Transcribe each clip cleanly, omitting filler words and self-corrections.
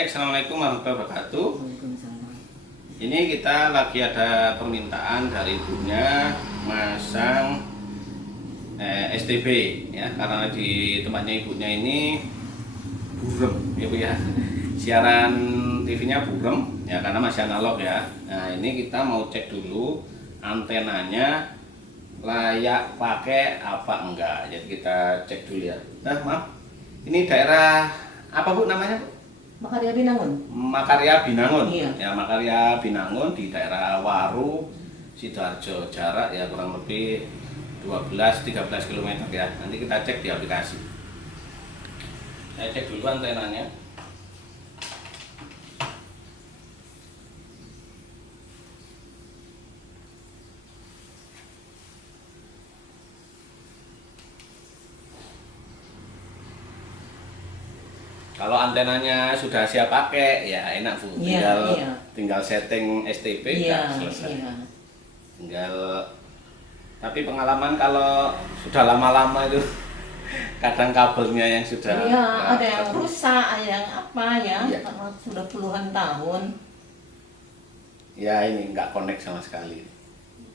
Baik, assalamualaikum warahmatullahi wabarakatuh. Waalaikumsalam. Ini kita lagi ada permintaan dari ibunya masang STB ya, karena di tempatnya ibunya ini burem ya Bu ya. Siaran TV-nya burem ya karena masih analog ya. Nah, ini kita mau cek dulu antenanya layak pakai apa enggak. Jadi kita cek dulu ya. Nah, maaf. Ini daerah apa Bu namanya, Bu? Makarya Binangun. Makarya Binangun. Iya. Ya, Makarya Binangun di daerah Waru, Sidoarjo. Jarak ya kurang lebih 12-13 km ya. Nanti kita cek di aplikasi. Saya cek dulu antenanya. Kalau antenanya sudah siap pakai, ya enak Bu. Tinggal setting STB udah selesai. Iya. Tinggal, tapi pengalaman kalau sudah lama-lama itu kadang kabelnya yang sudah Ada yang rusak, ada yang apa ya, Iya. karena sudah puluhan tahun. Ya ini nggak connect sama sekali.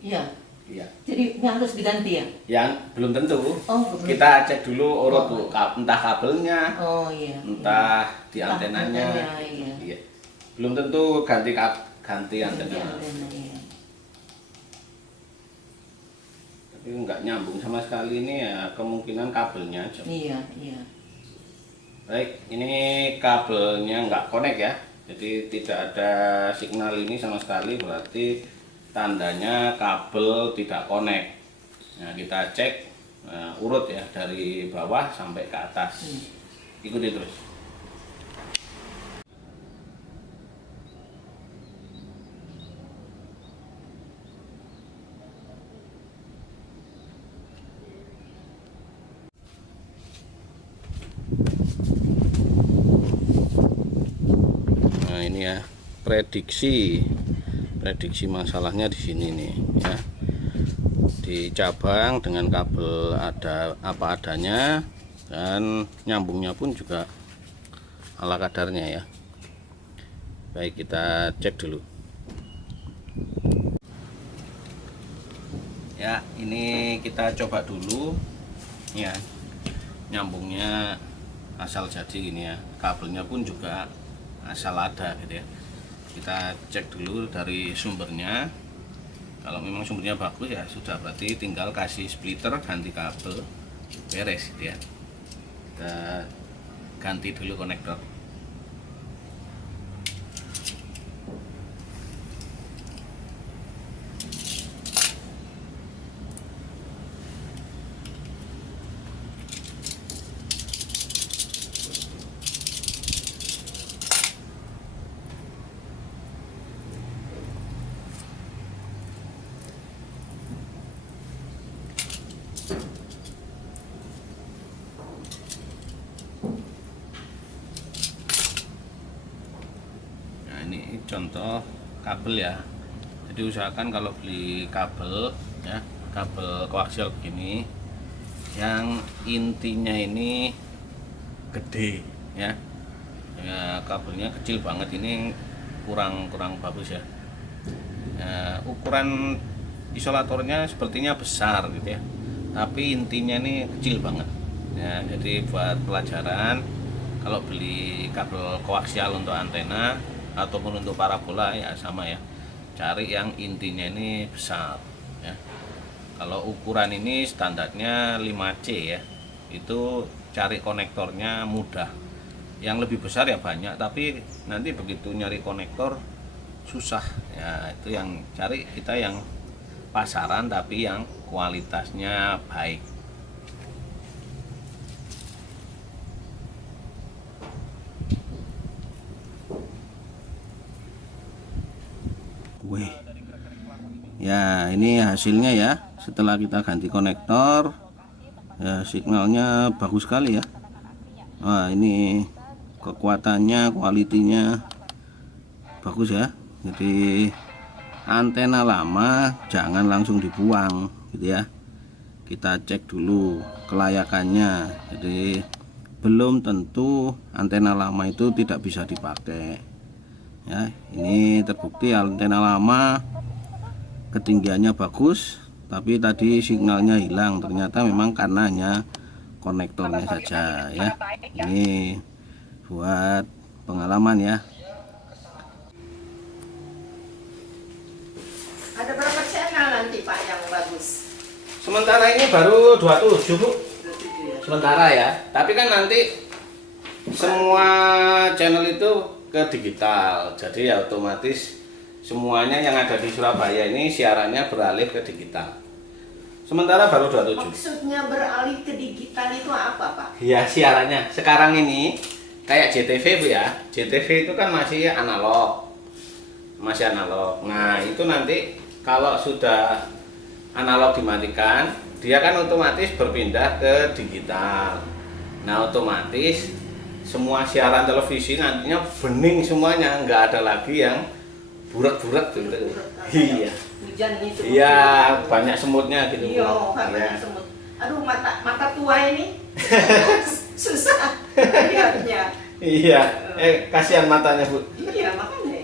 Iya. Iya. Jadi ini harus diganti ya? Yang belum tentu. Oh, belum. Kita cek dulu urut Bu, entah kabelnya, Oh iya. entah di antenanya. Iya. Iya. Belum tentu ganti antena. Iya. Tapi nggak nyambung sama sekali ini ya, kemungkinan kabelnya aja. Iya. Baik, ini kabelnya nggak connect ya, jadi tidak ada signal ini sama sekali, berarti tandanya kabel tidak connect. Nah, kita cek urut ya dari bawah sampai ke atas. Ikuti terus. Nah, ini ya prediksi masalahnya di sini nih ya. Di cabang dengan kabel ada apa adanya dan nyambungnya pun juga ala kadarnya ya. Baik, kita cek dulu. Ya, ini kita coba dulu ya. Nyambungnya asal jadi gini ya. Kabelnya pun juga asal ada gitu ya. Kita cek dulu dari sumbernya. Kalau memang sumbernya bagus ya sudah, berarti tinggal kasih splitter, ganti kabel, beres gitu ya. Kita ganti dulu konektor. Nah, ini contoh kabel ya. Jadi usahakan kalau beli kabel ya, kabel koaksial begini yang intinya ini gede ya. Ya, kabelnya kecil banget ini kurang bagus ya. Ukuran isolatornya sepertinya besar gitu ya, tapi intinya ini kecil banget ya. Jadi buat pelajaran, kalau beli kabel koaksial untuk antena ataupun untuk parabola ya sama ya, cari yang intinya ini besar ya. Kalau ukuran ini standarnya 5C ya, itu cari konektornya mudah. Yang lebih besar ya banyak, tapi nanti begitu nyari konektor susah ya. Itu yang cari kita yang pasaran tapi yang kualitasnya baik. Wih. Ya, ini hasilnya ya. Setelah kita ganti konektor, ya signalnya bagus sekali ya. Wah, ini kekuatannya, kualitinya bagus ya. Jadi antena lama jangan langsung dibuang gitu ya. Kita cek dulu kelayakannya. Jadi belum tentu antena lama itu tidak bisa dipakai. Ya, ini terbukti antena lama ketinggiannya bagus, tapi tadi sinyalnya hilang. Ternyata memang karena hanya konektornya saja ya. Ini buat pengalaman ya. Ada berapa channel nanti Pak yang bagus? Sementara ini baru 27 Bu. 27 ya. Sementara ya. Tapi kan nanti semua channel itu ke digital. Jadi ya otomatis semuanya yang ada di Surabaya ini siarannya beralih ke digital. Sementara baru 27. Maksudnya beralih ke digital itu apa Pak? Ya siarannya. Sekarang ini kayak JTV Bu ya. JTV itu kan masih analog. Masih analog. Nah, itu nanti kalau sudah analog dimatikan, dia kan otomatis berpindah ke digital. Nah, otomatis semua siaran televisi nantinya bening semuanya, nggak ada lagi yang burak-burak gitu. Iya. Hujan itu. Iya, banyak semutnya gitu. Iya, Bu. banyak Iya. semut. Aduh, mata tua ini susah lihatnya. Iya. Kasihan matanya, Bu. Iya, makanya.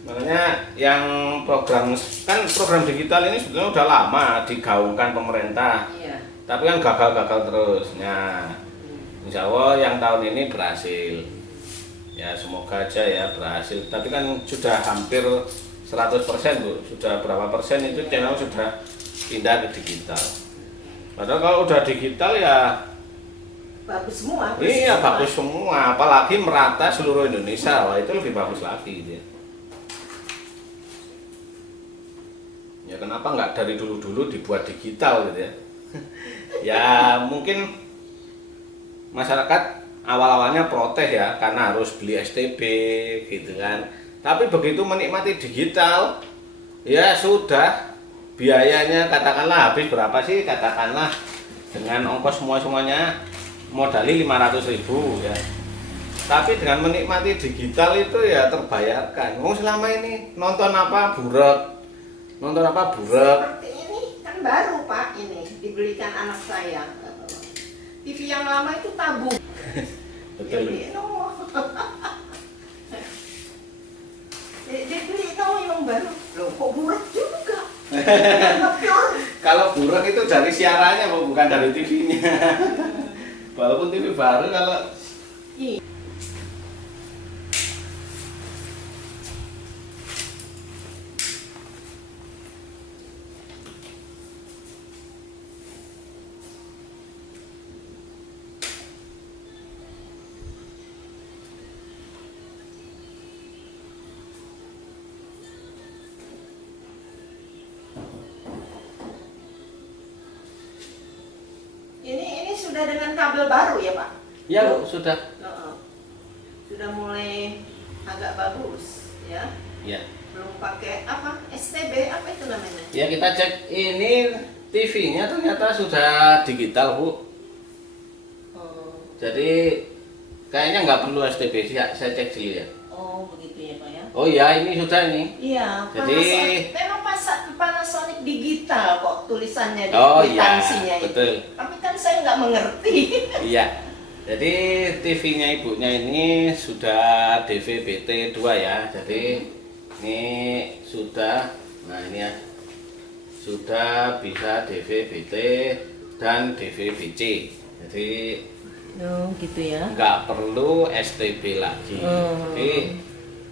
Makanya yang program digital ini sebetulnya udah lama digaungkan pemerintah. Iya. Tapi kan gagal-gagal terus. Nah, insya Allah yang tahun ini berhasil. Ya semoga aja ya berhasil. Tapi kan sudah hampir 100% Bu. Sudah berapa persen itu channel sudah pindah ke digital. Padahal kalau udah digital ya Bagus semua. iya bagus semua. Apalagi merata seluruh Indonesia. Wah itu lebih bagus lagi gitu ya. Ya kenapa nggak dari dulu-dulu dibuat digital gitu ya. Ya mungkin masyarakat awal-awalnya protes ya karena harus beli STB gitu kan. Tapi begitu menikmati digital ya sudah, biayanya katakanlah habis berapa sih, katakanlah dengan ongkos semuanya modali 500.000 ya. Tapi dengan menikmati digital itu ya terbayarkan. Selama ini nonton apa burek. Seperti ini kan baru Pak, ini dibelikan anak saya. TV yang lama itu tabung. Betul. Jadi no. Dia beli no yang baru. Loh kok burak juga? Kalau buruk itu dari siarannya bukan dari TV-nya. Walaupun TV baru kalau ini sudah dengan kabel baru ya Pak? ya Bu, sudah. Sudah mulai agak bagus ya. Ya. Belum pakai apa STB apa itu namanya? Ya kita cek ini TV-nya ternyata sudah digital Bu. Oh, Jadi kayaknya nggak perlu STB sih, saya cek dulu ya. oh begitu ya Pak ya. Oh ya ini sudah ini. Iya, Jadi- memang Panasonic digital kok tulisannya di Oh iya, kwitansinya itu. betul. Tapi kan saya nggak mengerti. Iya. Jadi TV-nya ibunya ini sudah DVB-T 2 ya. Jadi ini sudah, nah ini ya, sudah bisa DVB-T dan DVB-C. Jadi Oh gitu ya. nggak perlu STB lagi. Jadi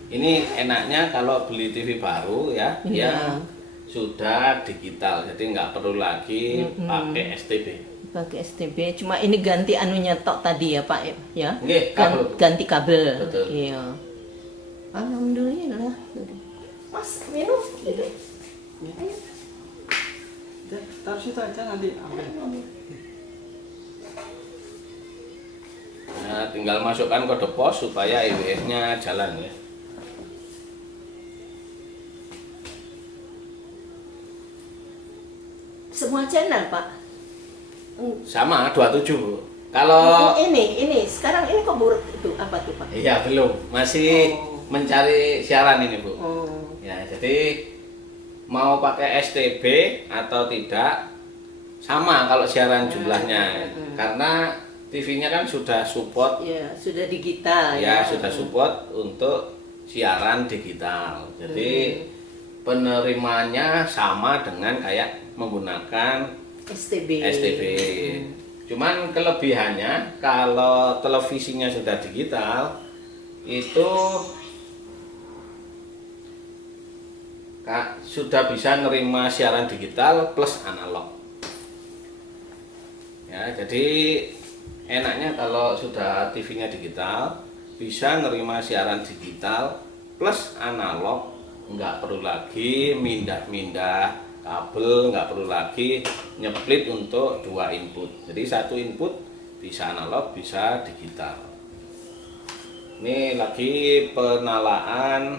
ini enaknya kalau beli TV baru ya, Iya. yang sudah digital. Jadi nggak perlu lagi pakai STB. Pakai STB, cuma ini ganti anunya tok tadi ya Pak ya. Nggih, kabel. Ganti kabel. Betul. Iya. Alhamdulillah. Mas minum gitu. Ayo. Taruh situ aja nanti ambil. Nah, tinggal masukkan kode pos supaya IWS-nya jalan ya. Semua channel Pak. Sama 27 Bu. Kalau Ini sekarang ini kok buruk itu apa tuh Pak? iya belum, masih Oh. mencari siaran ini Bu. Oh. Ya, jadi mau pakai STB atau tidak sama kalau siaran jumlahnya, karena TV-nya kan sudah support, Ya, sudah digital ya sudah support untuk siaran digital. Jadi penerimanya sama dengan kayak menggunakan STB. Cuman kelebihannya kalau televisinya sudah digital itu sudah bisa nerima siaran digital plus analog. Ya, jadi enaknya kalau sudah TV-nya digital bisa nerima siaran digital plus analog, nggak perlu lagi mindah-mindah kabel, nggak perlu lagi nyeplit untuk 2 input. Jadi 1 input bisa analog, bisa digital. Ini lagi penalaan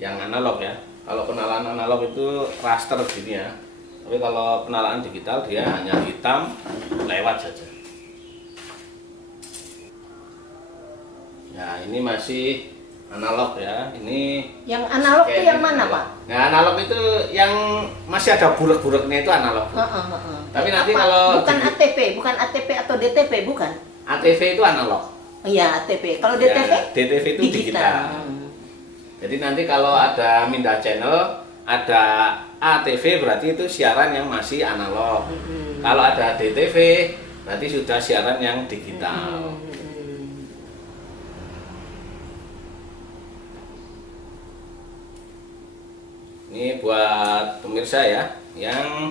yang analog ya. Kalau penalaan analog itu raster gini ya. Tapi kalau penalaan digital dia hanya hitam lewat saja. Ya, ini masih analog ya. Ini Yang analog itu yang mana, Pak? Nah, analog itu yang masih ada burek-bureknya itu analog. Tapi nanti kalau bukan ATP, bukan ATP atau DTP, bukan? ATV itu analog. Iya, ATP. Kalau Ya, DTP? DTV itu digital. Jadi nanti kalau ada mindah channel, ada ATV berarti itu siaran yang masih analog. Kalau ada DTV berarti sudah siaran yang digital. Ini buat pemirsa ya yang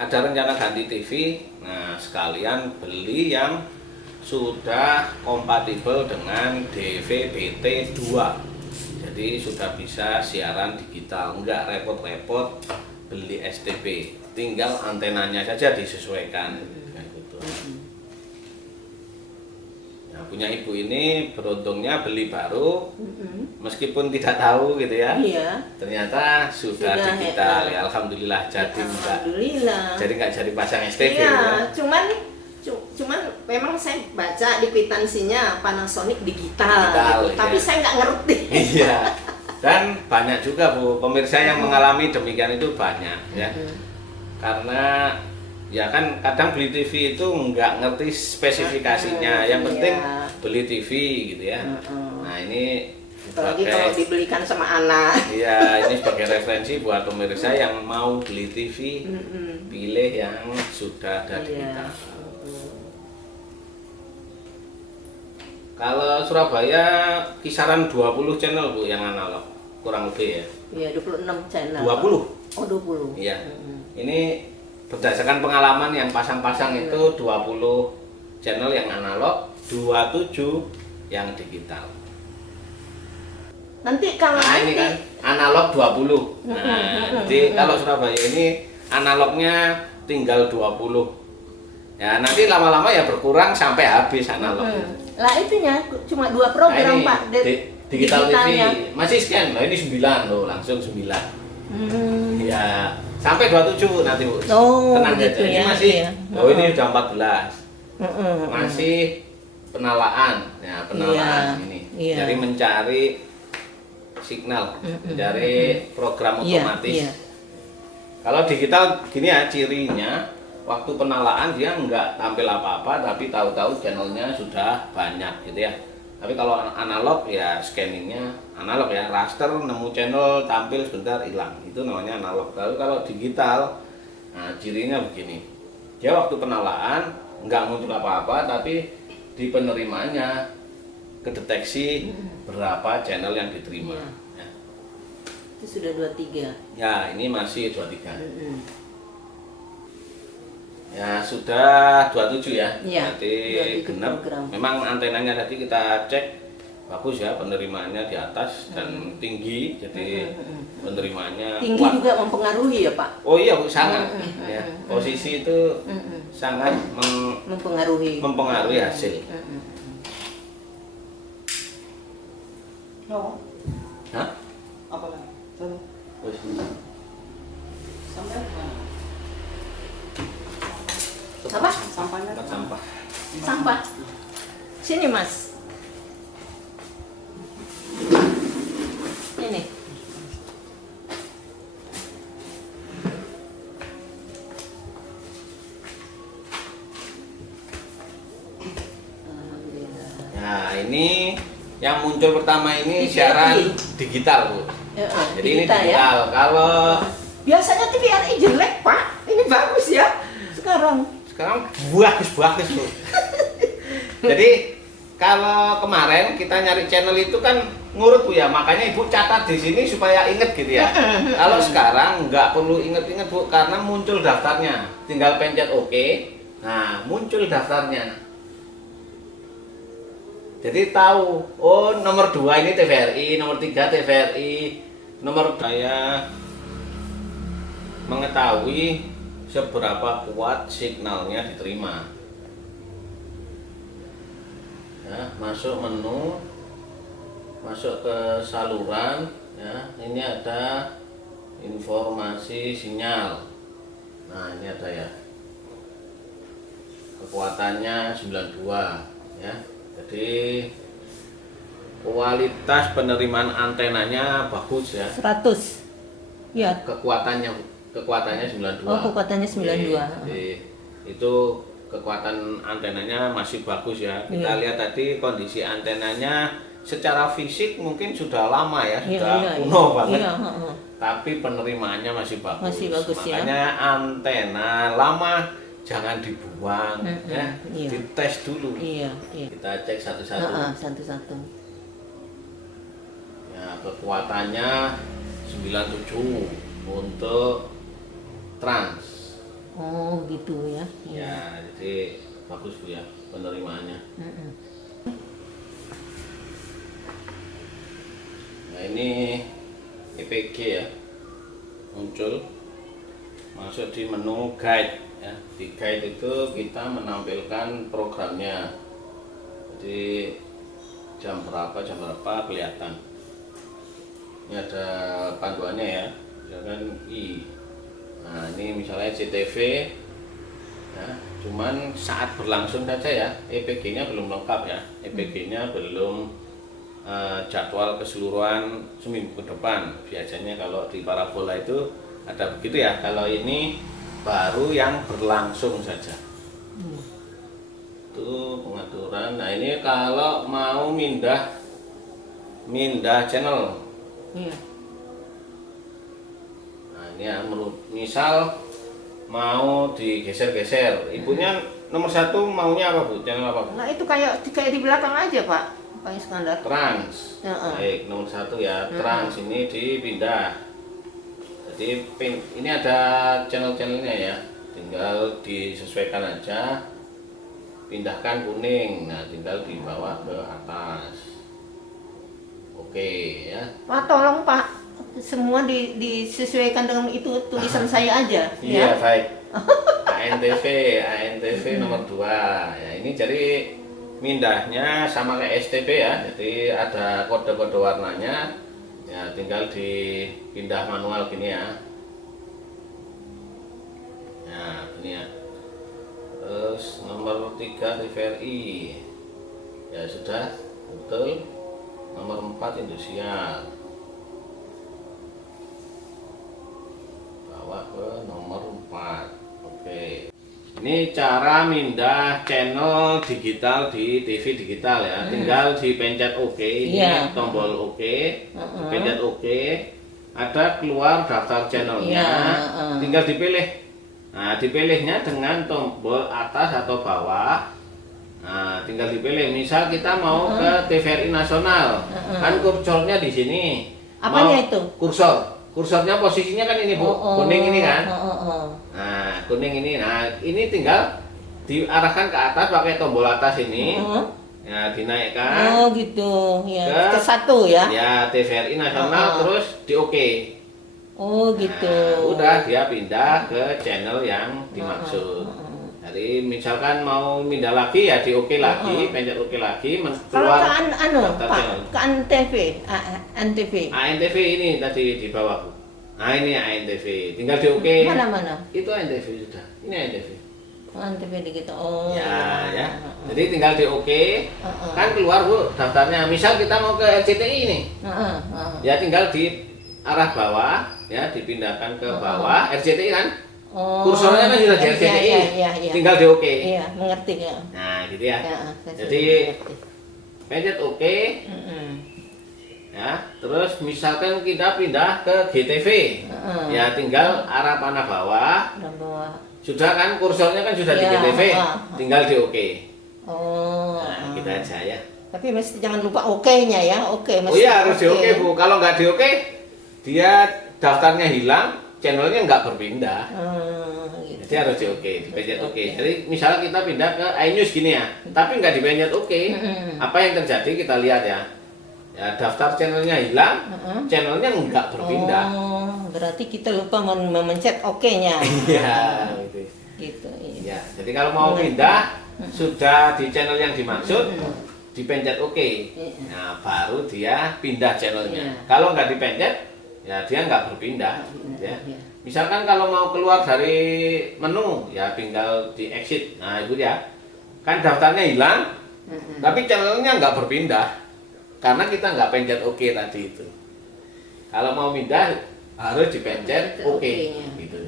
ada rencana ganti TV. Nah, sekalian beli yang sudah kompatibel dengan DVB-T2. Jadi sudah bisa siaran digital, enggak repot-repot beli STB, tinggal antenanya saja disesuaikan. Gitu. Nah, punya ibu ini beruntungnya beli baru, meskipun tidak tahu gitu ya. Iya. Ternyata sudah digital ya, alhamdulillah. Jadi nggak jadi pasang STB. Iya, ya. cuman memang saya baca di kwitansinya Panasonic digital gitu. Tapi ya. saya nggak ngerti. Iya. Dan banyak juga Bu pemirsa yang mengalami demikian itu banyak ya. Karena ya kan kadang beli TV itu nggak ngerti spesifikasinya. Yang penting beli TV gitu ya. Nah, ini apalagi kalau dibelikan sama anak. Iya, ini sebagai referensi buat pemirsa yang mau beli TV, pilih yang sudah ada digital. Kalau Surabaya kisaran 20 channel Bu yang analog, kurang lebih ya. Iya, 26 channel. 20? Oh, 20. Iya. Ini berdasarkan pengalaman yang pasang-pasang itu 20 channel yang analog, 27 yang digital. Nanti kalau nah, ini kan analog 20. Nah, jadi kalau Surabaya ini analognya tinggal 20. Ya, nanti lama-lama ya berkurang sampai habis analog. Lah itunya cuma 2 program, ini, Pak. Digital TV masih scan loh, ini 9 loh, langsung 9. Ya, sampai 27 nanti Bu. Oh, tenang gitu aja. Ini ya. masih Iya. ini udah 14. Masih penalaan. Ya, penalaan ini. Iya. Jadi mencari signal, mencari program otomatis. Iya. Kalau digital gini ya cirinya, waktu penalaan dia nggak tampil apa-apa, tapi tahu-tahu channelnya sudah banyak gitu ya. Tapi kalau analog ya scanningnya analog ya, raster nemu channel tampil sebentar hilang, itu namanya analog. Tapi kalau digital, nah cirinya begini, dia waktu penalaan nggak muncul apa-apa, tapi di penerimanya kedeteksi berapa channel yang diterima. Ya. Itu sudah 23. Ya, ini masih 23. Ya sudah 27 ya, Iya, berarti genap. Memang antenanya tadi kita cek bagus ya, penerimaannya di atas dan tinggi, jadi penerimaannya tinggi kuat. juga mempengaruhi ya Pak? Oh iya Bu, sangat ya. Posisi itu sangat mempengaruhi hasil. No. Hah? Apa lagi? Sampai apa? Sampahnya? Sampah. Sampah. Sini Mas. Ini. ini yang muncul pertama ini TVRI. siaran digital, Bu. Jadi ini digital, digital. ya? Kalau Biasanya TVRI jelek, Pak. Ini bagus ya. Sekarang bagus, Bu. Jadi kalau kemarin kita nyari channel itu kan ngurut, Bu ya, makanya Ibu catat di sini supaya inget gitu ya. Kalau sekarang nggak perlu inget-inget, Bu, karena muncul daftarnya. Tinggal pencet OK. Nah, muncul daftarnya. Jadi tahu, oh nomor 2 ini TVRI, nomor 3 TVRI, nomor saya mengetahui seberapa kuat signalnya diterima. Ya, masuk menu, masuk ke saluran, ya, ini ada informasi sinyal. Nah, ini ada ya, kekuatannya 92, ya. Jadi kualitas penerimaan antenanya bagus ya. 100. Ya. Kekuatannya 92. Oh, kekuatannya 92. Jadi itu kekuatan antenanya masih bagus ya. Kita lihat tadi kondisi antenanya secara fisik mungkin sudah lama ya, sudah kuno banget. Tapi penerimaannya masih bagus. Masih bagus. Makanya antena lama jangan dibuang, ya, dites dulu. Iya. Kita cek satu-satu. Satu-satu. Ya, kekuatannya 97 untuk trans. Oh, gitu ya. Ya, jadi bagus, Bu ya penerimaannya. Nah, ini EPG ya, muncul, masuk di menu guide. Ya, di guide itu kita menampilkan programnya. Jadi jam berapa kelihatan. Ini ada panduannya ya, misalkan I. Nah, ini misalnya CTV. Ya, cuman saat berlangsung saja ya, EPG-nya belum lengkap ya. EPG-nya belum jadwal keseluruhan seminggu ke depan. Biasanya kalau di parabola itu ada begitu ya. Kalau ini baru yang berlangsung saja. Itu pengaturan. Nah, ini kalau mau mindah channel. Iya. Nah, ini ya, misal mau digeser-geser. Ibunya nomor 1 maunya apa, Bu? Channel apa, Bu? Nah, itu kayak di belakang aja, Pak Iskandar. Trans. Baik, nomor 1 ya. Trans ini dipindah. Jadi ini ada channel-channelnya ya, tinggal disesuaikan aja, pindahkan kuning, nah tinggal dibawa ke atas. Oke ya. Pak, tolong Pak, semua disesuaikan dengan itu tulisan saya aja. Iya, ya? baik. ANTV nomor 2 ya, ini jadi mindahnya sama kayak STB ya, jadi ada kode-kode warnanya. Ya, tinggal dipindah manual gini ya. Nah, ini ya. Terus nomor 3 TVRI. Ya sudah, betul. Nomor 4 Indosiar. Bawa ke nomor 4. Oke. Ini cara mindah channel digital di TV digital ya. Tinggal dipencet OK, ini tombol OK, dipencet OK. Ada keluar daftar channelnya, tinggal dipilih. Nah, dipilihnya dengan tombol atas atau bawah. Nah, tinggal dipilih. Misal kita mau ke TVRI nasional, kan kursornya di sini. Apanya itu? Kursornya posisinya kan ini, Bu, kuning ini kan. Nah, kuning ini. Nah, ini tinggal diarahkan ke atas pakai tombol atas ini. Ya, dinaikkan. Oh, gitu. Ya, ke 1 ya. Ya, TVRI nasional terus di OK. Oh, gitu. Nah, udah dia pindah ke channel yang dimaksud. Jadi misalkan mau pindah lagi ya di OK lagi, pencet OK lagi, kalau keluar ke Pak, ke ANTV. ANTV ini tadi di bawah, Bu. Nah, ini ANTV, tinggal di OK. Mana? Itu ANTV sudah. Ini ANTV. ANTV gitu. Oh. Ya. Jadi tinggal di OK. Kan keluar, Bu, daftarnya. Misal kita mau ke RCTI ini. Ya tinggal di arah bawah, ya dipindahkan ke bawah. RCTI kan? Kursornya kan sudah di RCTI. Iya. Tinggal di OK. Iya, mengerti ya. Nah, gitu ya. Ya, Jadi mengerti. pencet oke. Ya, terus misalkan kita pindah ke GTV, ya tinggal arah panah bawah. Sudah kan kursornya kan sudah di GTV, tinggal di oke. Nah, kita aja ya. Tapi mesti jangan lupa oke-nya ya, oke. Oh iya harus di oke Bu. Kalau nggak di oke, dia daftarnya hilang, channelnya nggak berpindah. Gitu. Jadi harus di oke, dipencet oke. Jadi misalnya kita pindah ke iNews gini ya, tapi nggak dipencet oke, apa yang terjadi kita lihat ya. Ya, daftar channelnya hilang, channelnya nggak berpindah. Oh, berarti kita lupa memencet oke-nya. Iya, gitu. Gitu. Ya, jadi kalau mau pindah sudah di channel yang dimaksud, dipencet oke. Nah, baru dia pindah channelnya. Kalau nggak dipencet, ya dia nggak berpindah. Ya. Misalkan kalau mau keluar dari menu, ya tinggal di exit. Nah, itu ya. Kan daftarnya hilang, tapi channelnya nggak berpindah. Karena kita nggak pencet oke tadi itu. Kalau mau pindah harus dipencet oke. Gitu.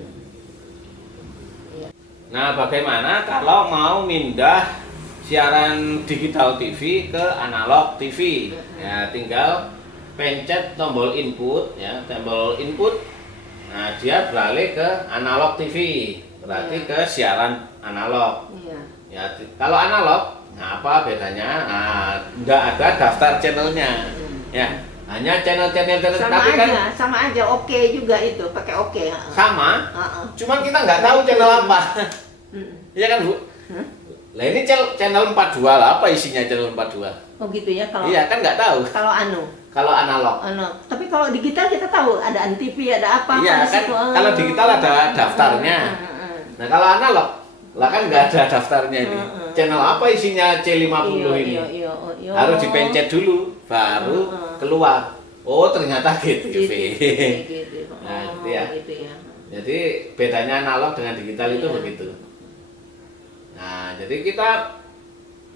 Nah, bagaimana kalau mau pindah siaran digital TV ke analog TV? Ya, tinggal pencet tombol input, ya, tombol input. Nah, dia beralih ke analog TV, berarti ke siaran analog. Ya, kalau analog, nah apa bedanya? Nah, nggak ada daftar channelnya, ya, hanya channel-channel Sama tapi aja, kan sama aja oke juga itu, pakai oke. sama, cuman kita nggak tahu channel apa, iya kan Bu? Lah ini channel 42 lah, apa isinya channel 42? Oh gitu ya kalau. Iya kan nggak tahu. Kalau analog. Tapi kalau digital kita tahu ada antv, ada apa. Iya kan, kalau digital ada daftarnya. Nah kalau analog, lah kan nggak ada daftarnya ini. Channel apa isinya C50 ini? Harus dipencet dulu, baru keluar. Oh ternyata GTV. Nah itu ya. Jadi bedanya analog dengan digital itu begitu. Nah jadi kita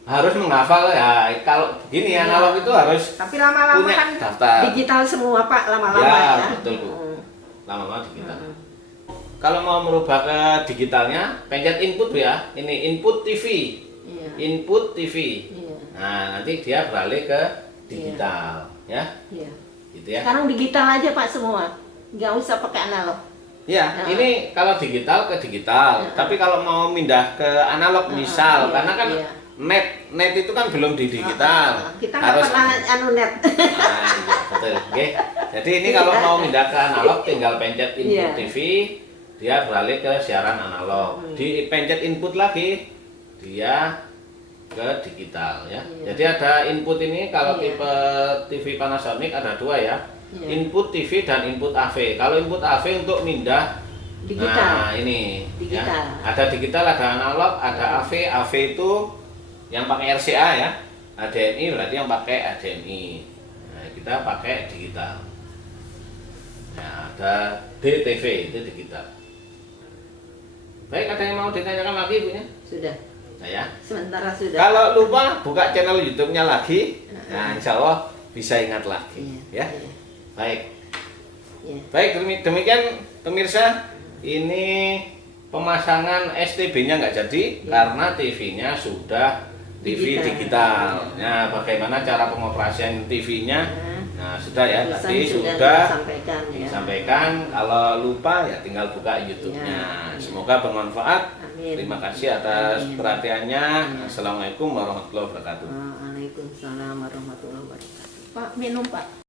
harus menghafal ya. Kalau begini analog itu harus. Tapi lama-lama punya kan daftar. Digital semua Pak, lama-lama Ya, ya. betul Bu. Lama-lama digital. Kalau mau merubah ke digitalnya, pencet input ya. Ini input TV. Input TV. Nah, nanti dia beralih ke digital, ya. Gitu ya. Sekarang digital aja Pak semua. Nggak usah pakai analog. Ya, ini kalau digital ke digital. Tapi kalau mau pindah ke analog misal, karena kan net itu kan belum di digital. Kita nggak pernah net. Nah, iya, betul. Oke. Jadi ini kalau mau pindah ke analog tinggal pencet input TV, dia beralih ke siaran analog. Dipencet input lagi, dia ke digital ya. Jadi ada input ini kalau tipe TV Panasonic ada dua ya. Input TV dan input AV. Kalau input AV untuk pindah digital. Nah, ini digital. Ya. Ada digital, ada analog, ada AV. AV itu yang pakai RCA ya. HDMI berarti yang pakai HDMI. Nah, kita pakai digital. Nah, ada DTV itu digital. Baik, ada yang mau ditanyakan lagi Bu ya? Sudah. Saya. Sementara sudah. Kalau lupa buka channel YouTube-nya lagi. Nah, insya Allah bisa ingat lagi. Ya. Baik. Baik, demikian pemirsa. Ini pemasangan STB-nya nggak jadi karena TV-nya sudah TV digital. Nah, bagaimana cara pengoperasian TV-nya? Nah, sudah ya, tadi sudah disampaikan. Kalau lupa ya tinggal buka YouTube-nya. Semoga bermanfaat. Terima kasih atas perhatiannya. Assalamualaikum warahmatullahi wabarakatuh. Waalaikumsalam warahmatullahi wabarakatuh. Pak, minum Pak.